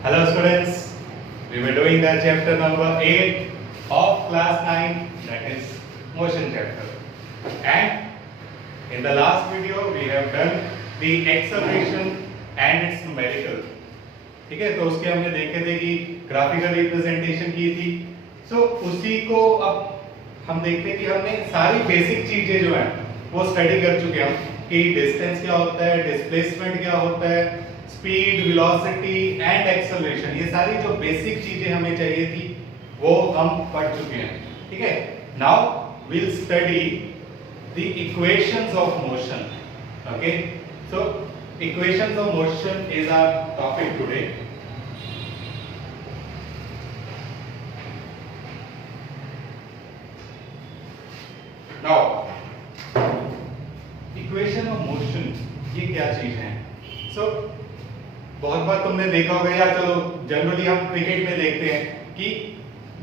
Hello students, we were doing the chapter number 8 of class 9, that is motion chapter. And in the last video we have done the acceleration and its numerical. ठीक है, तो उसके हमने देखे थे कि graphical representation की थी. सो उसी को अब हम देखते हैं कि हमने सारी बेसिक चीजें जो हैं वो स्टडी कर चुके हैं कि डिस्टेंस क्या होता है, डिस्प्लेसमेंट क्या होता है, स्पीड, वेलोसिटी एंड एक्सेलरेशन, ये सारी जो बेसिक चीजें हमें चाहिए थी वो हम पढ़ चुके हैं. ठीक है, now we'll study the equations of motion. Okay, so equations of motion is our topic today. Now equation of motion ये क्या चीज है? सो बहुत बार तुमने देखा होगा, या चलो जनरली हम क्रिकेट में देखते हैं कि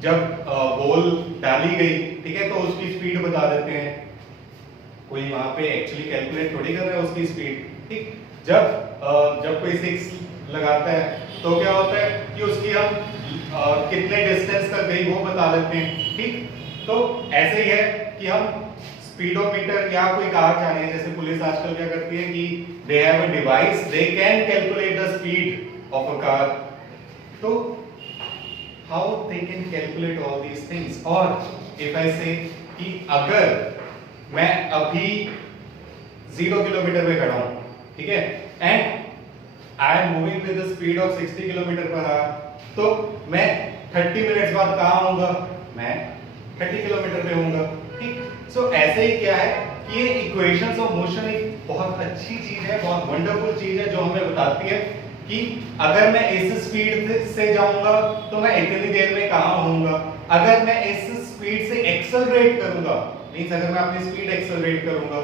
जब बॉल डाली गई, ठीक है, तो उसकी स्पीड बता देते हैं. कोई वहां पे एक्चुअली कैलकुलेट थोड़ी कर रहा है उसकी स्पीड. ठीक, जब कोई सिक्स लगाता है तो क्या होता है कि उसकी हम कितने डिस्टेंस तक गई वो बता देते हैं. ठीक, तो ऐसे ही है कि हम स्पीडोमीटर या कोई कार चाहिए, जैसे पुलिस आजकल क्या करती है कि they have a device, they can calculate the speed of a car. तो how they can calculate all these things? और इफ आई से कि अगर मैं अभी 0 किलोमीटर पे खड़ा हूं, ठीक है, and I am moving with the speed of 60 kilometre per hour, तो मैं 30 मिनट्स बाद कहां होऊंगा? मैं 30 किलोमीटर पे होऊंगा. ठीक, सो ऐसे ही क्या है कि ये इक्वेशंस ऑफ मोशन एक बहुत अच्छी चीज है, बहुत वंडरफुल चीज है जो हमें बताती है कि अगर मैं इस स्पीड से जाऊंगा तो मैं इतनी देर में कहां होऊंगा. अगर मैं इस स्पीड से एक्सेलरेट करूंगा, मींस अगर मैं अपनी स्पीड एक्सेलरेट करूंगा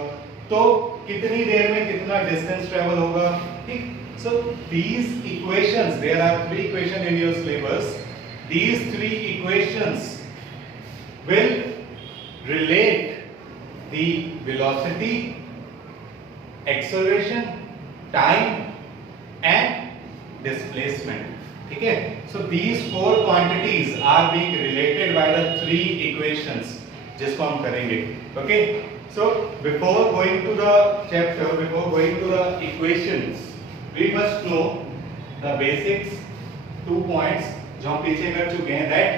तो कितनी देर में कितना डिस्टेंस ट्रेवल होगा. ठीक, so these equations, there are 3 equation in your syllabus. These 3 equations will relate the velocity, acceleration, time and displacement. ठीक है, so these 4 quantities are being related by the 3 equations जिसको हम करेंगे. Okay, so before going to the chapter, before going to the equations, we must know the basics, 2 points जो हम पीछे कर चुके हैं, that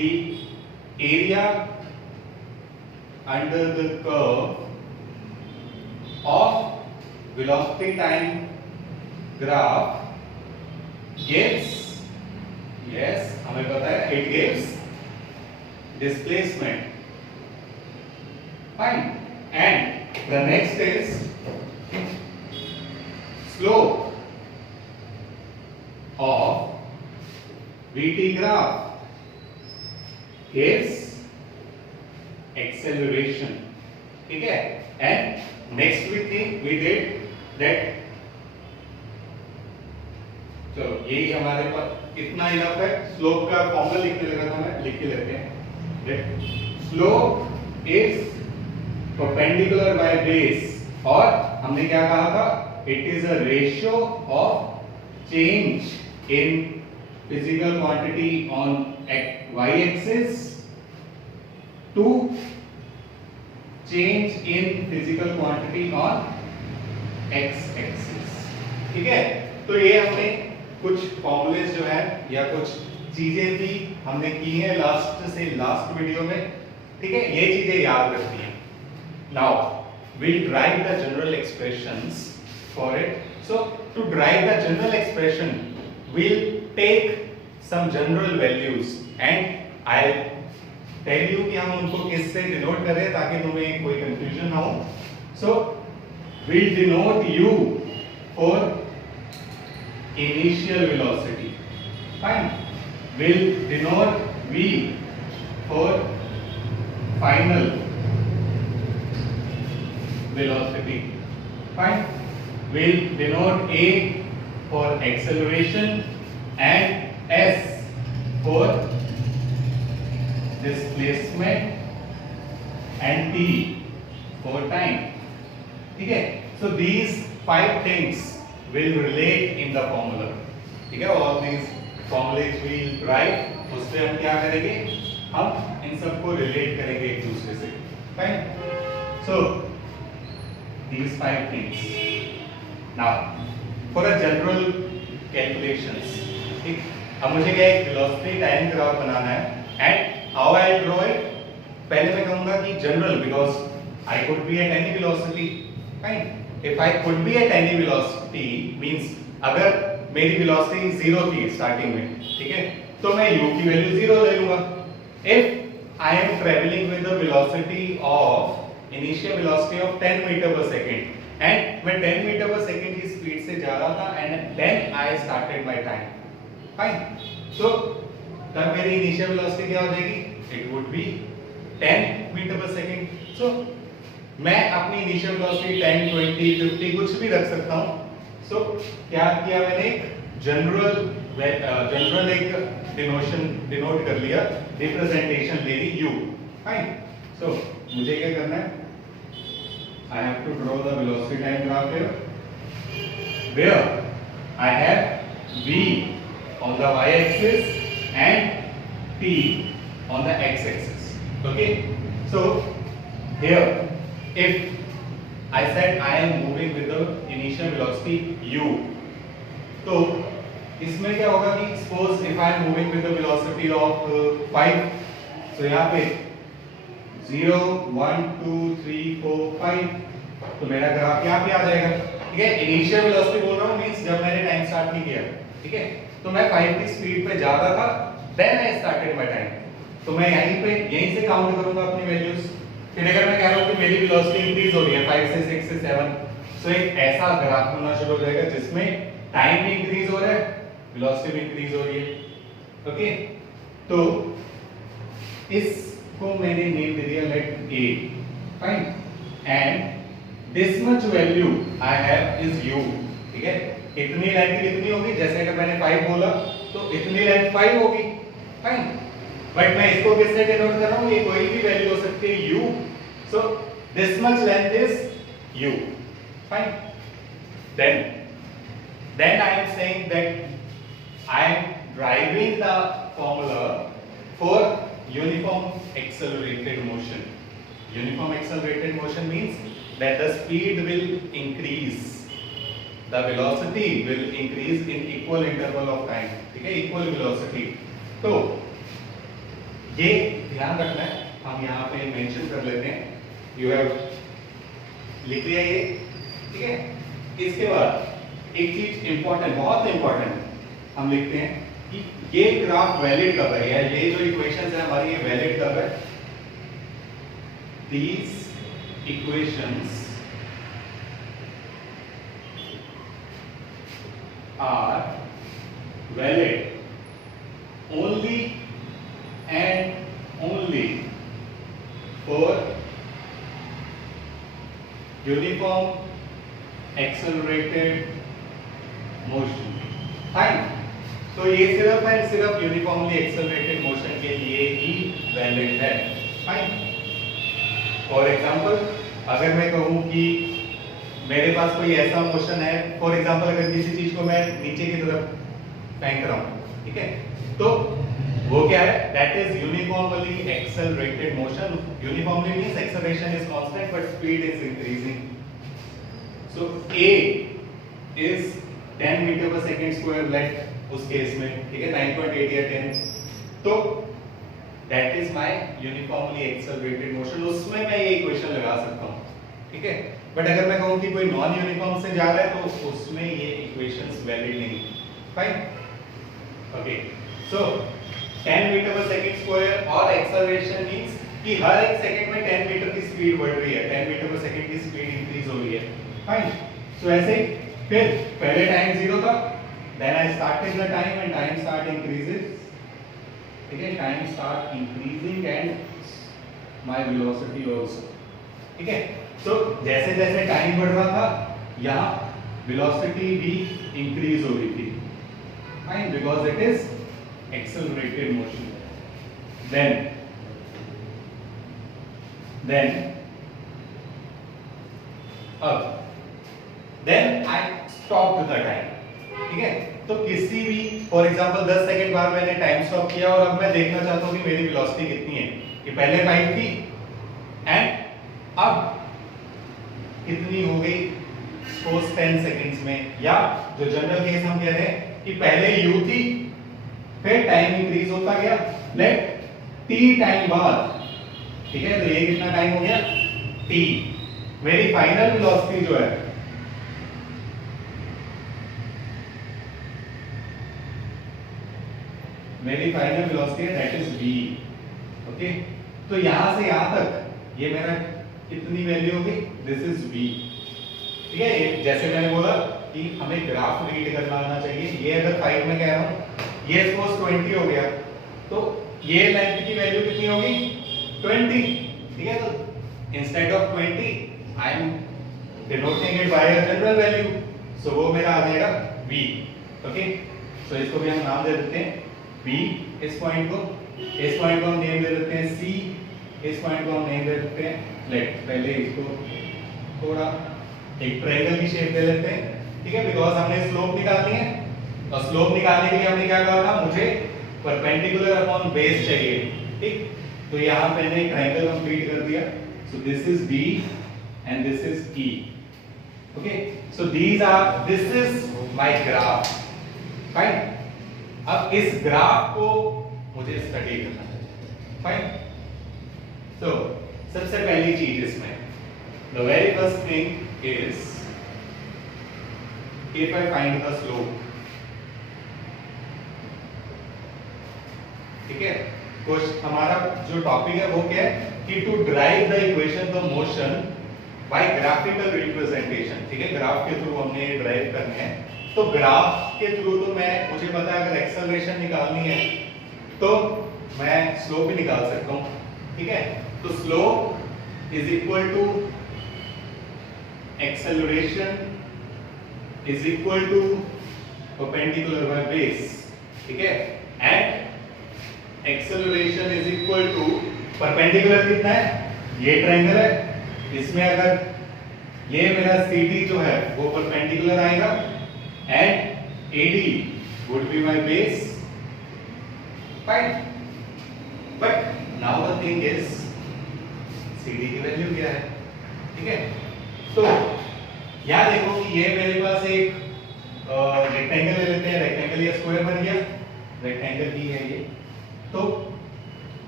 the area under the curve of velocity time graph gives, yes हमें पता है, it gives displacement. Fine, and the next is slope of VT graph is acceleration. ठीक है, and next we did that. चलो यही हमारे पास इतना enough है. स्लोप का फॉर्मूला लिखने लगा था मैं, लिख के लेते हैं. that slope is perpendicular by base, और हमने क्या कहा था? it is a ratio of change in physical quantity on y-axis to change in physical quantity on x-axis. ठीक है, तो ये हमने कुछ फॉर्मूलेस जो है या कुछ चीजें थी हमने की हैं लास्ट वीडियो में. ठीक है, ये चीजें याद रखनी है. Now we'll derive the general expressions for it. So to derive the general expression, we'll take some general values and I'll tell you कि हम उनको किससे डिनोट करें ताकि तुम्हें कोई कंफ्यूजन ना हो. So we'll denote u for initial velocity. Fine. We'll denote v for final velocity. Fine. We'll denote a for acceleration and s for displacement and t for time. ठीक है, so these 5 things will relate in the formula. ठीक है, all these formulae we write, उससे हम क्या करेंगे, हम इन सबको रिलेट करेंगे एक दूसरे से, fine. So these 5 things. Now for a general calculations, ठीक, अब मुझे क्या एक वेलोसिटी टाइम ग्राफ बनाना है and how I draw it, पहले मैं कहूंगा कि general, because I could be at any velocity, fine. If I could be at any velocity means अगर मेरी velocity 0 थी स्टार्टिंग में, ठीक है, तो मैं u की वैल्यू 0 ले लूंगा। If I am traveling with the velocity of initial velocity of 10 meter per second and मैं 10 meter per second की स्पीड से जा रहा था and then I started my time, fine. So तब मेरी initial velocity क्या हो जाएगी, it would be 10 meter per second. So मैं अपनी इनिशियल वेलोसिटी 10, 20, 50 कुछ भी रख सकता हूं। सो क्या किया मैंने, जनरल एक डिनोट कर लिया, रिप्रेजेंटेशन ले ली u, फाइन। सो मुझे क्या करना है, I have to draw the velocity time graph here where I have v on the y axis and t on the x axis, okay. So here if I said I am moving with the initial velocity u, तो इसमें क्या होगा कि suppose if I am moving with the velocity of 5, तो यहाँ पे 0, 1, 2, 3, 4, 5, तो मेरा ग्राफ यहाँ पे आ जाएगा, ठीक है। इनिशियल वेलोसिटी बोल रहा हूँ मींस जब मैंने टाइम स्टार्ट नहीं किया, ठीक है, तो मैं 5 की स्पीड पे जाता था, then I started my time, तो मैं यहीं से काउंट करूंगा अपनी वैल्यूज। फिर अगर मैं कह रहा हूं कि मेरी वेलोसिटी इंक्रीज हो रही है 5 से 6 से 7, सो एक ऐसा ग्राफ होना शुरू हो जाएगा जिसमें टाइम भी इंक्रीज हो रहा है, वेलोसिटी भी इंक्रीज हो रही है, ओके। तो इसको मैंने नेम दे दिया let a, fine, and this much value I have is u, ठीक है। इतनी लेंथ कितनी होगी, जैसे अगर मैंने 5 बोला तो इतनी लेंथ 5 होगी, फाइन। बट मैं इसको किससे डिनोट कर रहा हूं, ये कोई भी वैल्यू हो सकती है u, so this much length is u, fine. Then I am saying that I am driving the formula for uniform accelerated motion. Uniform accelerated motion means that the speed will increase, the velocity will increase in equal interval of time, ठीक है, equal velocity। तो ये ध्यान रखना है, हम यहाँ पे मेंशन कर लेते हैं, यू हैव लिख लिया ये, ठीक है। इसके बाद एक चीज इंपॉर्टेंट, बहुत इंपॉर्टेंट, हम लिखते हैं कि ये ग्राफ वैलिड कर रहा है, या ये जो इक्वेशंस है हमारी ये वैलिड कर रहा है। These equations are valid only and only for uniform accelerated motion, फाइन। तो ये सिर्फ एंड सिर्फ यूनिफॉर्मली एक्सेलरेटेड मोशन के लिए ही वैलिड है, फाइन। फॉर एग्जांपल अगर मैं कहूँ कि मेरे पास कोई ऐसा मोशन है, फॉर एग्जांपल अगर किसी चीज को मैं नीचे की तरफ फेंक रहा हूँ, ठीक है, तो वो क्या है, that is uniformly accelerated motion. Uniformly means acceleration is constant but speed is increasing. So a is 10 meter per second square let उस केस में, ठीक है, 9.8 या 10, तो that is my uniformly accelerated motion, उसमें मैं ये इक्वेशन लगा सकता हूँ, ठीक है। बट अगर मैं कहूँ कि कोई नॉन यूनिफॉर्म से जा रहा है तो उसमें ये इक्वेशंस वैलिड नहीं, फाइन, ओके। सो 10 मीटर पर सेकंड स्क्वायर और एक्सेलरेशन मींस कि हर एक सेकंड में 10 मीटर की स्पीड बढ़ रही है, 10 मीटर पर सेकंड की स्पीड इंक्रीज हो रही है, फाइन। सो ऐसे फिर पहले टाइम 0 था, then I started the time and time start increases, ठीक है, time start increasing and my velocity also, ठीक है। सो जैसे जैसे टाइम बढ़ रहा था यहाँ वेलोसिटी भी इंक्रीज हो रही थी, fine, because it is accelerated motion. Then I stopped the time, ठीक है। तो किसी भी फॉर एग्जांपल 10 सेकंड बाद मैंने टाइम स्टॉप किया और अब मैं देखना चाहता हूं कि मेरी वेलोसिटी कितनी है। ये पहले 5 थी एंड अब कितनी हो गई सपोज 10 सेकंड्स में, या जो जनरल केस हम कह रहे हैं कि पहले u थी फिर टाइम इंक्रीज होता गया, लेट t टाइम बाद, ठीक है, तो ये कितना टाइम हो गया t। मेरी फाइनल वेलोसिटी जो है मेरी फाइनल वेलोसिटी है दैट इज v। ओके, तो यहां से यहां तक ये मेरा कितनी वैल्यू होगी, दिस इज v। ठीक है, जैसे मैंने बोला कि हमें ग्राफ रीड करना आना चाहिए। ये अगर 5 में कह रहा हूं, ये सपोज 20 हो गया, तो ये लेंथ की वैल्यू कितनी होगी 20। ठीक है, तो instead of 20 I am denoting it by a general value, so वो मेरा आ जाएगा v। ओके, सो इसको भी हम नाम दे देते हैं b, इस पॉइंट को हम नेम दे देते हैं c, इस पॉइंट को हम नेम दे देते हैं लेट। पहले इसको थोड़ा एक ट्रायंगल की शेप दे लेते हैं, ठीक है, बिकॉज़ हमने स्लोप निकालनी है और स्लोप निकालने के लिए हमने क्या कहा था, मुझे परपेंडिकुलर अपॉन बेस चाहिए। ठीक, तो यहां मैंने एक ट्रायंगल कंप्लीट कर दिया। So this is b and this is e। Okay, so this is my graph. Fine, अब इस ग्राफ को मुझे स्टडी करना है। फाइन, तो सबसे पहली चीज इसमें the very first thing is if I find the slope. ठीक है, कुछ हमारा जो टॉपिक है वो क्या है कि to drive the equation of motion by graphical representation. ठीक है, ग्राफ के थ्रू हमने ये ड्राइव करने हैं। तो ग्राफ के थ्रू तो मुझे पता है अगर एक्सेलरेशन निकालनी है तो मैं स्लोप भी निकाल सकता हूं। ठीक है, तो slope is equal to acceleration is equal to perpendicular by base. ठीक है, and acceleration is equal to perpendicular कितना है, ये ट्रायंगल है, इसमें अगर ये मेरा CD जो है वो परपेंडिकुलर आएगा and AD would be my base. Fine, but now the thing is CD की वैल्यू क्या है। ठीक है, तो यहाँ देखो कि ये मेरे पास एक रेक्टेंगल ले लेते हैं, रेक्टेंगल या स्क्वायर बन गया, रेक्टेंगल ही है ये। तो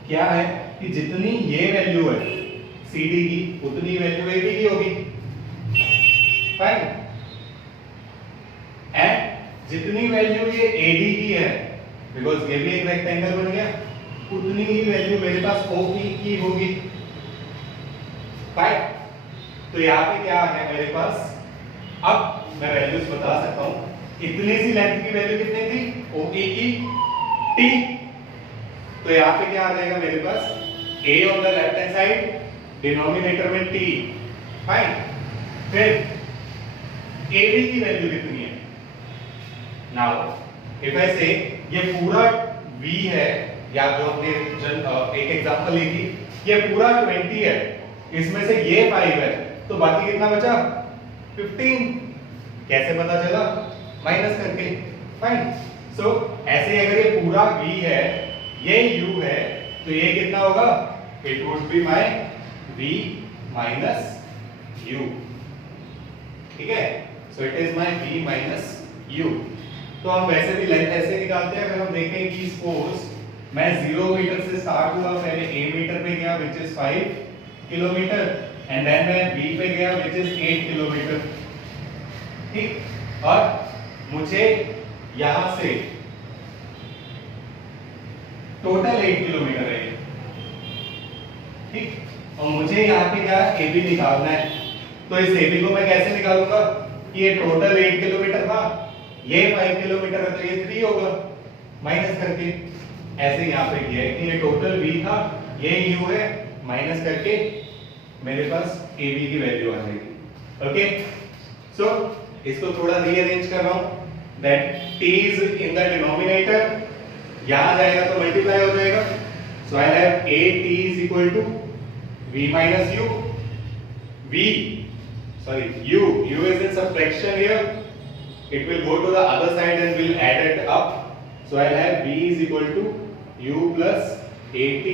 क्या है कि जितनी ये वैल्यू है CD की उतनी वैल्यू AD की होगी। फाइन, एंड जितनी वैल्यू ये AD की है, बिकॉज ये भी एक रेक्टेंगल बन गया, उतनी ही वैल्यू मेरे पास OP की होगी। फाइन, तो यहाँ पे क्या है मेरे पास, अब मैं वैल्यूज बता सकता हूँ। इतनी सी लेंथ की वैल्यू कितनी थी OE की T, तो यहाँ पे क्या आ जाएगा मेरे पास A on the left hand side, denominator में T। फाइन, फिर AB की वैल्यू कितनी है। नाउ इफ आई से ये पूरा V है, या जो हमने एक एग्जांपल ली थी, ये पूरा 20 है, इसमें से ये 5 है, तो बाकी कितना बचा 15। कैसे पता चला, माइनस करके। फाइन, सो ऐसे अगर ये पूरा V है, ये U है, तो ये कितना होगा, it would be my V minus U। ठीक है, so it is my V minus U। तो हम वैसे भी लेंथ ऐसे निकालते हैं, अगर हम देखें कि सपोज मैं 0 मीटर से स्टार्ट हुआ, पहले A मीटर पे गया which is 5 kilometre, and then मैं B पे गया विच इज 8 किलोमीटर। ठीक, और मुझे यहां से टोटल 8 किलोमीटर है ये। ठीक, और मुझे यहाँ पे क्या AB निकालना है, तो इस AB को मैं कैसे निकालूंगा कि ये टोटल 8 किलोमीटर था, ये 5 किलोमीटर है, तो ये 3 होगा माइनस करके। ऐसे यहाँ पे किया है कि ये टोटल V था, ये U है, माइनस करके मेरे पास AB की वैल्यू आ जाएगी। ओके, सो इसको थोड़ा रीअरेंज कर रहा हूं, that T is in the denominator, यहां जाएगा तो मल्टीप्लाई हो जाएगा, so I have AT is equal to V minus U, U is in subtraction here, it will go to the other side and will add it up. So I'll have v is equal to u plus at.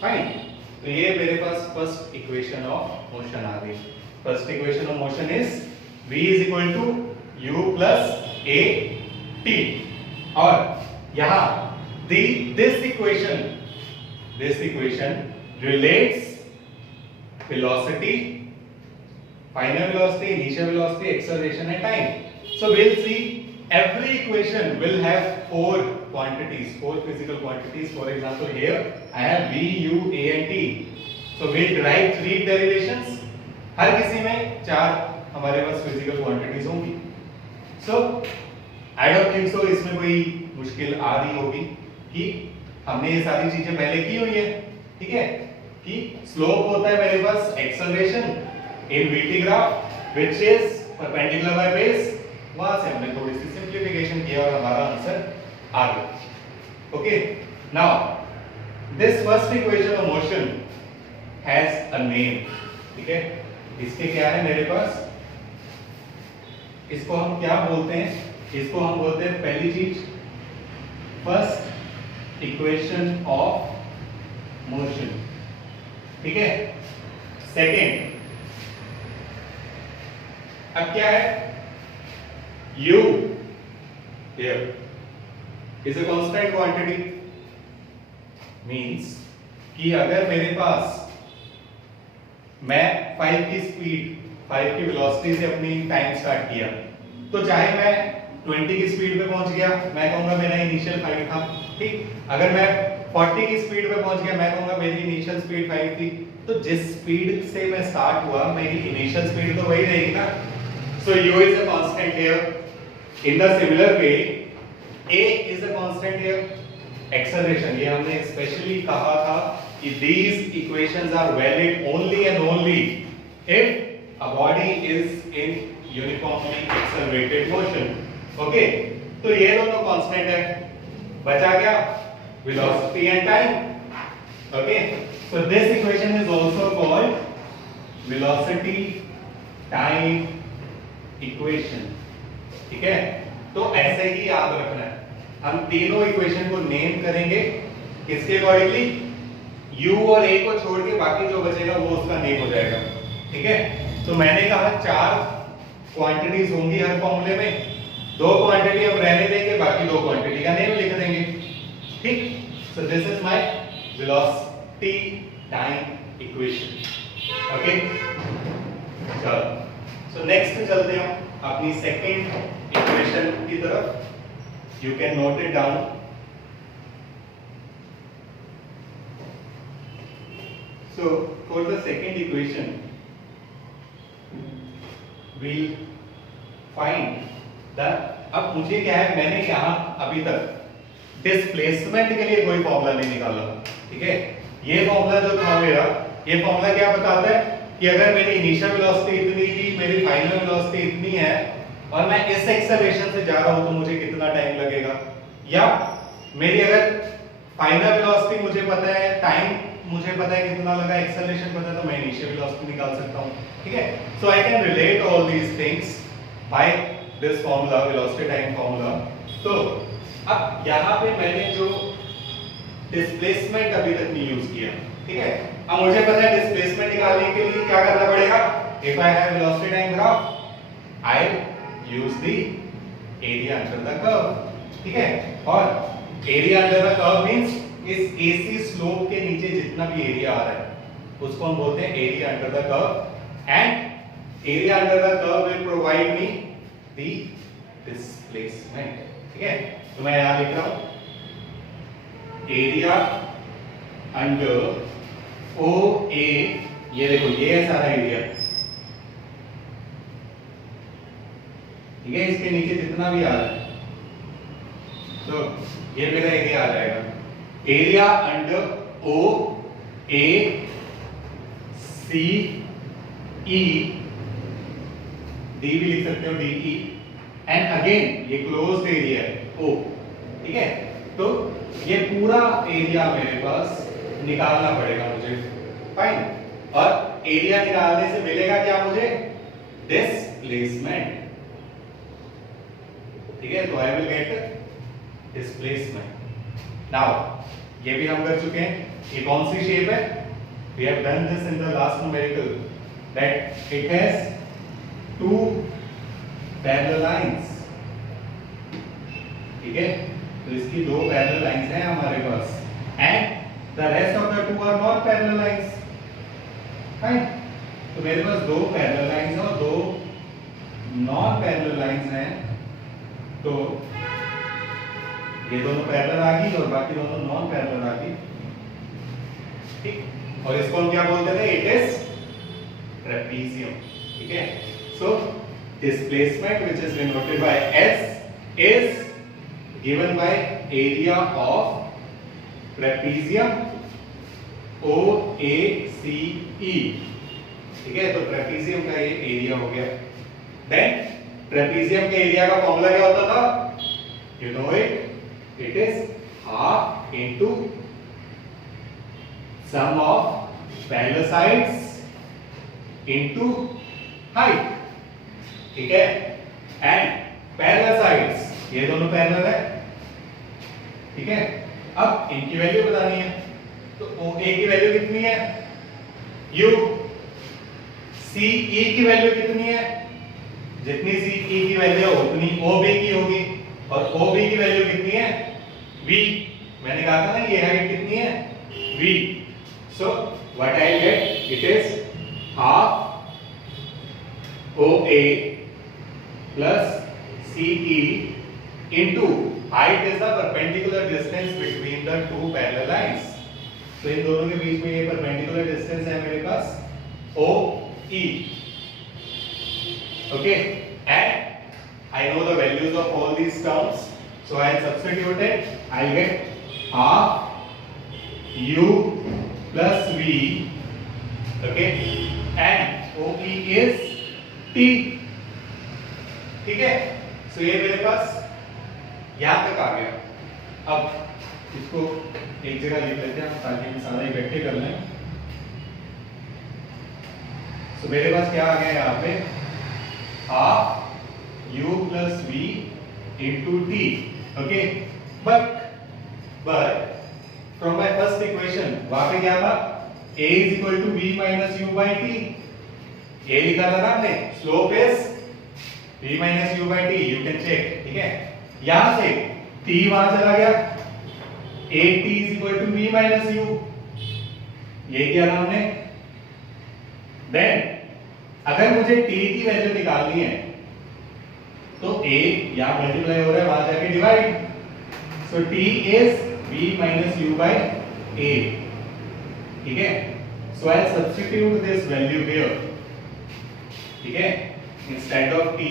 Fine. तो ये मेरे पास first equation of motion आ गई. First equation of motion is v is equal to u plus at. और यहाँ this equation relates velocity, final velocity, initial velocity, acceleration and time. So we'll see every equation will have four quantities, four physical quantities. For example, here I have v, u, a and t. So we'll derive three derivations. हर किसी में चार हमारे पास physical quantities होंगी. So I don't think so इसमें कोई मुश्किल आ रही होगी कि हमने ये सारी चीजें पहले की हुई है. ठीक है कि स्लोप होता है मेरे पास acceleration in vt graph which is perpendicular by base. वहां से हमने थोड़ी सी सिंपलीफिकेशन किया और हमारा आंसर आ गया. Okay, now this first equation of motion has a name. ठीक है, इसके क्या है मेरे पास, इसको हम क्या बोलते हैं, इसको हम बोलते हैं पहली चीज फर्स्ट इक्वेशन ऑफ मोशन. ठीक है, सेकेंड अब क्या है, u here is a constant quantity means कि अगर मेरे पास मैं 5 की स्पीड 5 की वेलोसिटी से अपनी टाइम स्टार्ट किया, तो चाहे मैं 20 की स्पीड पे पहुंच गया मैं कहूंगा मेरा इनिशियल 5 था. ठीक, अगर मैं 40 की स्पीड पे पहुंच गया मैं कहूंगा मेरी इनिशियल स्पीड 5 थी. तो जिस स्पीड से मैं स्टार्ट हुआ मेरी इनिशियल स्पीड तो वही रहेगी ना. सो u is a constant here. In the similar way, a is a constant here. Acceleration, ये हमने स्पेशली कहा था कि these equations are valid only and only if a body is in uniformly accelerated motion. Okay, तो ये दोनों constant है. बचा क्या, velocity and time. Okay, so this equation is also called velocity time equation. ठीक है, तो ऐसे ही याद रखना है. हम तीनों इक्वेशन को नेम करेंगे किसके अकॉर्डिंगली, u और a को छोड़ के बाकी जो बचेगा वो उसका नेम हो जाएगा. ठीक है, तो मैंने कहा चार क्वांटिटीज होंगी हर फॉर्मूले में. दो क्वांटिटी हम रहने देंगे, बाकी दो क्वांटिटी का नेम लिख देंगे. ठीक, so this is my velocity time equation. Okay, चलो सो नेक्स्ट चलते हैं अपनी सेकंड इक्वेशन की तरफ. You can note it down. So for the second equation we'll find the, अब मुझे क्या है, मैंने यहाँ अभी तक डिस्प्लेसमेंट के लिए कोई फॉर्मूला नहीं निकाला. ठीक है, ये फॉर्मूला जो था मेरा, ये फॉर्मूला क्या बताता है कि अगर मेरी इनिशियल वेलोसिटी इतनी थी, मेरी फाइनल वेलोसिटी इतनी है और मैं इस एक्सेलरेशन से जा रहा हूं तो मुझे कितना टाइम लगेगा. या मेरी अगर फाइनल वेलोसिटी मुझे पता है, टाइम मुझे पता है कितना लगा, एक्सेलरेशन पता है, तो मैं इनिशियल वेलोसिटी निकाल सकता हूं. ठीक है, so I can relate all these things by this formula, velocity time formula. तो अब यहां पे मैंने जो डिस्प्लेसमेंट अभी तक नहीं यूज किया. ठीक है, अब मुझे पता है डिस्प्लेसमेंट निकालने के लिए क्या करना पड़ेगा. If I have velocity time graph I use the area under the curve. ठीक है, और area under the curve means इस AC स्लोप के नीचे जितना भी एरिया आ रहा है उसको हम बोलते हैं area under the curve. And area under the curve will provide me the displacement. ठीक है, तो मैं यहां लिख रहा हूं एरिया अंडर OA. ये देखो ये है सारा एरिया. ठीक है, इसके नीचे जितना भी आ रहा है तो ये मेरा एरिया आ जाएगा. Area under OA CE, D भी लिख सकते हो DE, एंड अगेन ये क्लोज्ड एरिया है O. ठीक है, तो ये पूरा एरिया मेरे पास निकालना पड़ेगा मुझे. फाइन, और एरिया निकालने से मिलेगा क्या मुझे, डिस्प्लेसमेंट. ठीक है, तो I will get displacement. Now ये भी हम कर चुके हैं। ये कौन सी शेप है? We have done this in the last numerical that it has two parallel lines, ठीक है, तो इसकी दो पैरेलल लाइंस हैं हमारे पास and the rest of the two are not parallel lines, fine. तो मेरे पास दो पैरेलल लाइंस और दो नॉन पैरेलल लाइंस हैं, तो ये दोनों पैरेलल आ गई और बाकी दोनों नॉन पैरेलल आ गई, ठीक। और इसको हम क्या बोलते थे? इट इज ट्रेपीजियम, ठीक है। सो displacement which is denoted by S is given by area of trapezium OACE, ठीक है। तो ट्रेपीजियम का ये एरिया हो गया। देन ट्रेपीजियम के एरिया का फॉर्मूला क्या होता था? You know it is half into sum of parallel sides into height, ठीक है। एंड पैरेलल साइड्स ये दोनों पैरेलल है, ठीक है। अब इनकी वैल्यू बतानी है, तो OA की वैल्यू कितनी है? U CE की वैल्यू कितनी है? जितनी CE की वैल्यू उतनी OB की होगी, और OB की वैल्यू कितनी है? V। मैंने कहा था ना ये हाइट कितनी है? V। So what I get? It is half OA plus CE into height is the perpendicular distance between the two parallel lines. तो इन दोनों के बीच में ये perpendicular distance है मेरे पास OE. Okay, and I know the values of all these terms, so I substitute it. I get half U plus V. Okay, and OE is T. ठीक है, सो ये मेरे पास यहां तक आ गया। अब इसको एक जगह लिख लेते हैं ताकि हम सारा इकट्ठे कर लें। सो मेरे पास क्या आ गया यहाँ पे? Half U plus V into T, okay. But from my first equation वहां पे क्या था? A is equal to V minus U by T, ये लिखा था ना हमने, slope is V minus U by T, you can check, ठीक है। यहां से T वहां चला गया, AT is equal to V minus U, ये किया था हमने। देन अगर मुझे T की वैल्यू निकालनी है तो A यहां मल्टीप्लाई हो रहा है, वहां जाके divide, so T is V minus U by A, ठीक है। So I substitute this value here, ठीक है। Instead of T,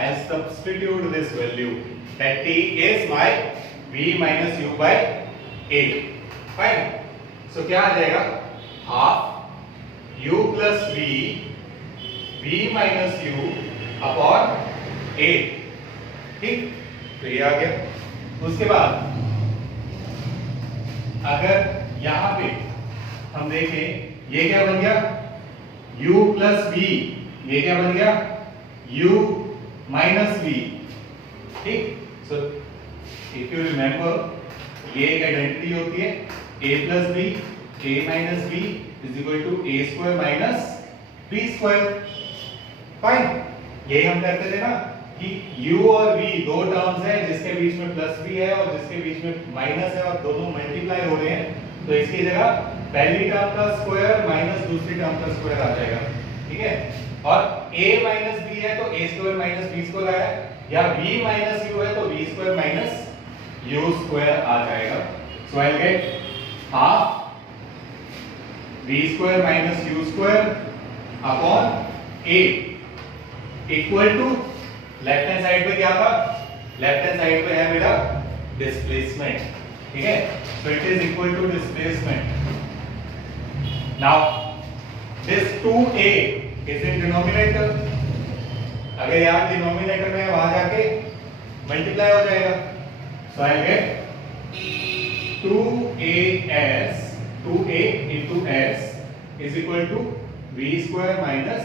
I substitute this value that T is my V minus U by A. Fine. So क्या आ जाएगा? Half U plus V minus U upon A. ठीक? तो ये आ गया। उसके बाद अगर यहाँ पे हम देखें ये क्या बन गया? U plus V, ये क्या बन गया? U minus V, ठीक। सो इफ यू रिमेंबर ये एक आइडेंटिटी होती है A plus B, A minus B is equal to A square minus B square, fine. ये हम करते थे ना कि U और V दो टर्म्स हैं जिसके बीच में प्लस भी है और जिसके बीच में माइनस है और दोनों मल्टीप्लाई हो रहे हैं, तो इसकी जगह पहली टर्म का स्क्वायर माइनस दूसरी टर्म का स्क्वायर आ जाएगा, ठीक है। और a माइनस b है तो a square minus b square आया, या v माइनस u है तो v square minus u square आ जाएगा। So I will get half v square minus u square upon a equal to left hand side पे क्या था? लेफ्ट हैंड साइड पे है मेरा डिस्प्लेसमेंट, ठीक है। So it is equal to displacement. Now this 2a is in denominator, अगर यहाँ डिनोमिनेटर में वहां जाके मल्टीप्लाई हो जाएगा, so I get 2a into s is equal to v square minus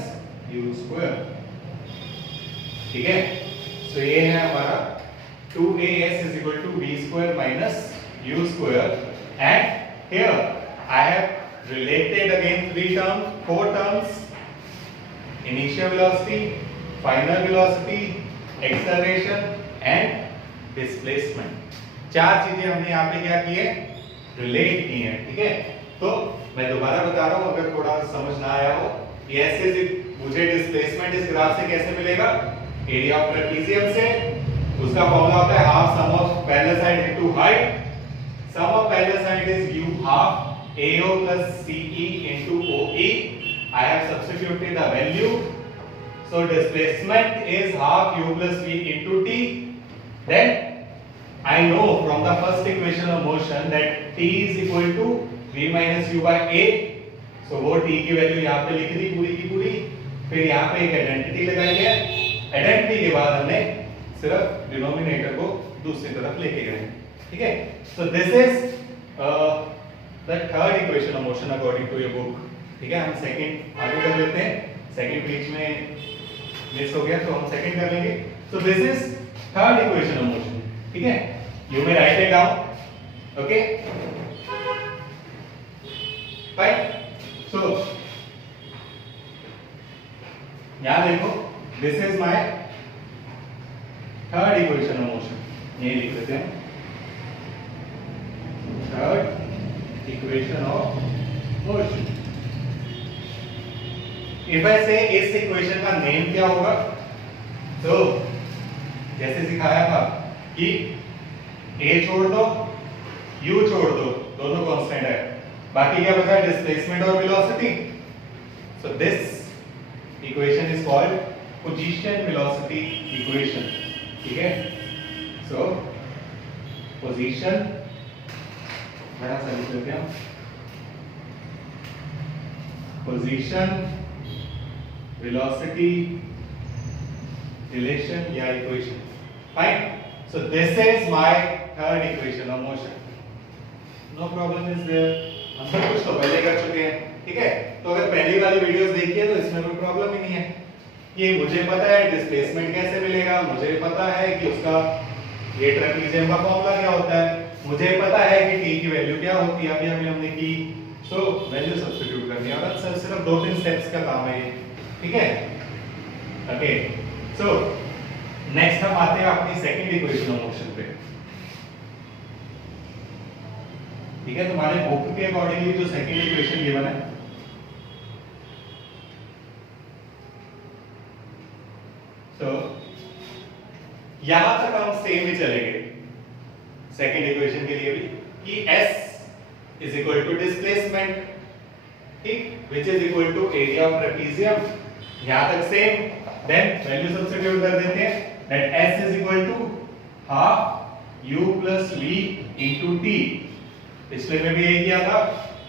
u square, ठीक है। सो ये है हमारा 2as is equal to v square minus u square, and here I have related again four terms: initial velocity, final velocity, acceleration and displacement। चार चीजें हमने यहाँ पे क्या की है, रिलेट की है। ठीक है, तो मैं दोबारा बता रहा हूँ अगर थोड़ा समझ ना आया हो। ऐसे मुझे डिस्प्लेसमेंट इस ग्राफ से कैसे मिलेगा, एरिया ऑफ ट्रेपेजियम से। उसका फॉर्मूला होता है half sum of parallel side into height. Sum of parallel side is u half AO plus CE into OE। I have substituted the value, so displacement is half u plus v into t। Then I know from the first equation of motion that t is equal to v minus u by a। so वो t की value यहाँ पे लिख दी पूरी की पूरी। फिर यहाँ पे एक आइडेंटिटी लगाई है। आइडेंटिटी के बाद हमने सिर्फ डिनोमिनेटर को दूसरी तरफ लेके गए। ठीक है, so this is the third equation of motion according to your book। ठीक है, हम सेकंड आगे कर लेते हैं। सेकंड बीच में मिस हो गया तो हम सेकंड कर लेंगे। so this is third equation of motion। ठीक है, you may write it down। okay, fine। so यहाँ देखो, this is my third equation of motion। ये लिख लेते हैं, third equation of motion। if I say इस इक्वेशन का नेम क्या होगा, तो जैसे सिखाया था कि a छोड़ दो, u छोड़ दो, दोनों कांस्टेंट है, बाकी क्या बचा, डिस्प्लेसमेंट और velocity. so this equation is called position velocity equation। ठीक है, so position बड़ा सा लिख लेते हैं, position velocity relation या equation। fine, so this is my third equation of motion। no problem is there। हम सब कुछ तो पहले कर चुके हैं। ठीक है, तो अगर पहली वाली वीडियोस देखी है तो इसमें कोई प्रॉब्लम ही नहीं है। ये मुझे पता है डिस्प्लेसमेंट कैसे मिलेगा, मुझे पता है कि उसका ये ट्रेपेजियम का फॉर्मूला क्या होता है, मुझे पता है कि t की वैल्यू क्या होती है, अभी हमने की। सो वैल्यू सब्स्टिट्यूट करनी है और सिर्फ 2-3 स्टेप्स का काम है ये। ठीक है, ओके। सो नेक्स्ट हम आते हैं अपनी सेकंड इक्वेशन ऑफ मोशन पे। ठीक है, तुम्हारे बुक के अकॉर्डिंगली जो सेकंड इक्वेशन गिवन है, तो यहां तक हम सेम ही चलेंगे सेकंड इक्वेशन के लिए भी, कि s is equal to displacement, ठीक, which is equal to area of trapezium. यहां तक सेम। देन वैल्यू सब्स्टिट्यूट कर देते हैं, that s is equal to half u plus v into t। पिछले में भी यही किया था,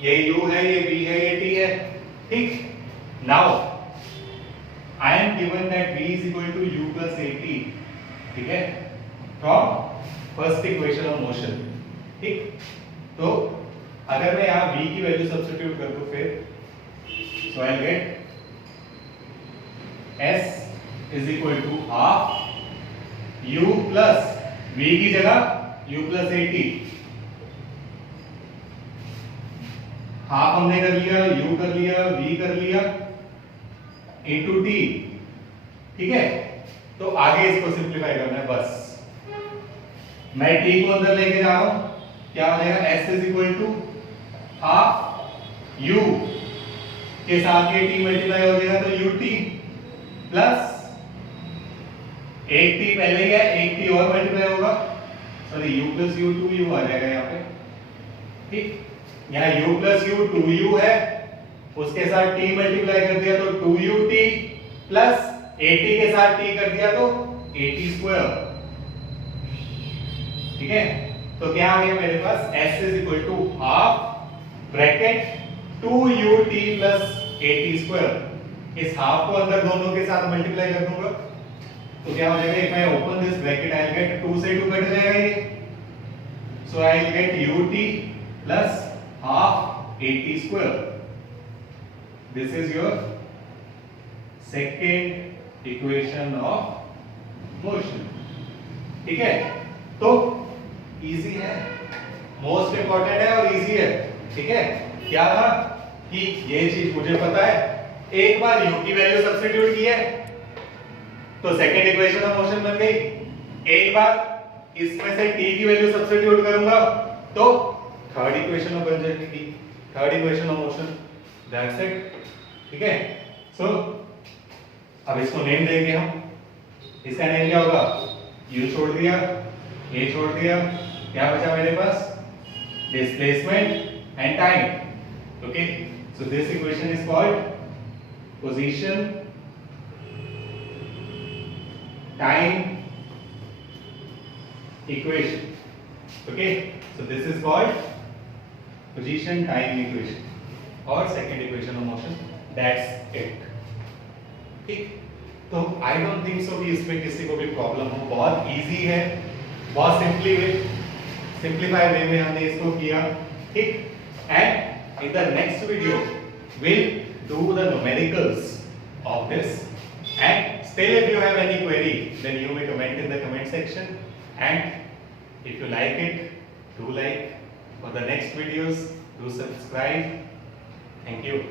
ये u है, ये v है, ये t है। ठीक, now I am given that v is equal to u plus at। ठीक है, from first equation of motion। ठीक, तो अगर मैं यहाँ v की वैल्यू सब्स्टिट्यूट कर दूं फिर, so I'll get s is equal to half u plus v की जगह u plus at। हाफ हमने कर लिया, u कर लिया, v कर लिया, into t। ठीक है, तो आगे इसको सिंप्लीफाई करना है बस। मैं t को अंदर लेके जा रहा हूं, क्या हो जाएगा, s is equal to half u के साथ ये t मल्टीप्लाई हो जाएगा तो ut प्लस एक t पहले ही है, एक t और मल्टीप्लाई होगा, sorry u plus u 2u आ जाएगा यहाँ पे। ठीक, यहाँ u प्लस u 2u है, उसके साथ t मल्टीप्लाई कर दिया तो 2ut प्लस at के साथ t कर दिया तो at स्क्वायर। ठीक है, तो क्या आ गया मेरे पास, s is equal to half bracket 2ut plus at square. इस हाफ को अंदर दोनों के साथ मल्टीप्लाई कर दूंगा तो क्या हो जाएगा, मैं open this bracket, I will get 2 से 2 कट जाएगा ये, so I will get ut plus half at square. This is your second equation of motion। ठीक है, तो इजी है, मोस्ट इंपॉर्टेंट है और इजी है, ठीक है। क्या था कि ये चीज मुझे पता है, एक बार u की वैल्यू सब्स्टिट्यूट की है तो सेकंड इक्वेशन ऑफ मोशन बन गई, एक बार इसमें से t की वैल्यू सब्स्टिट्यूट करूंगा तो थर्ड इक्वेशन बन जाएगी, third equation of motion, that's it, ठीक है। सो अब इसको नेम देंगे हम, इसका नेम क्या होगा, u छोड़ दिया, a छोड़ दिया, क्या बचा मेरे पास, displacement and time, okay, so this equation is called position time equation, okay, so this is called position time equation or second equation of motion, that's it, ठीक। तो आई डोंट थिंक सो कि इसमें किसी को भी problem हो, बहुत easy है, बहुत सिंप्लीफाई वे में हमने इसको किया, ठीक। And in the next video we'll do the numericals of this, and still if you have any query then you may comment in the comment section, and if you like it, do like, for the next videos do subscribe, thank you.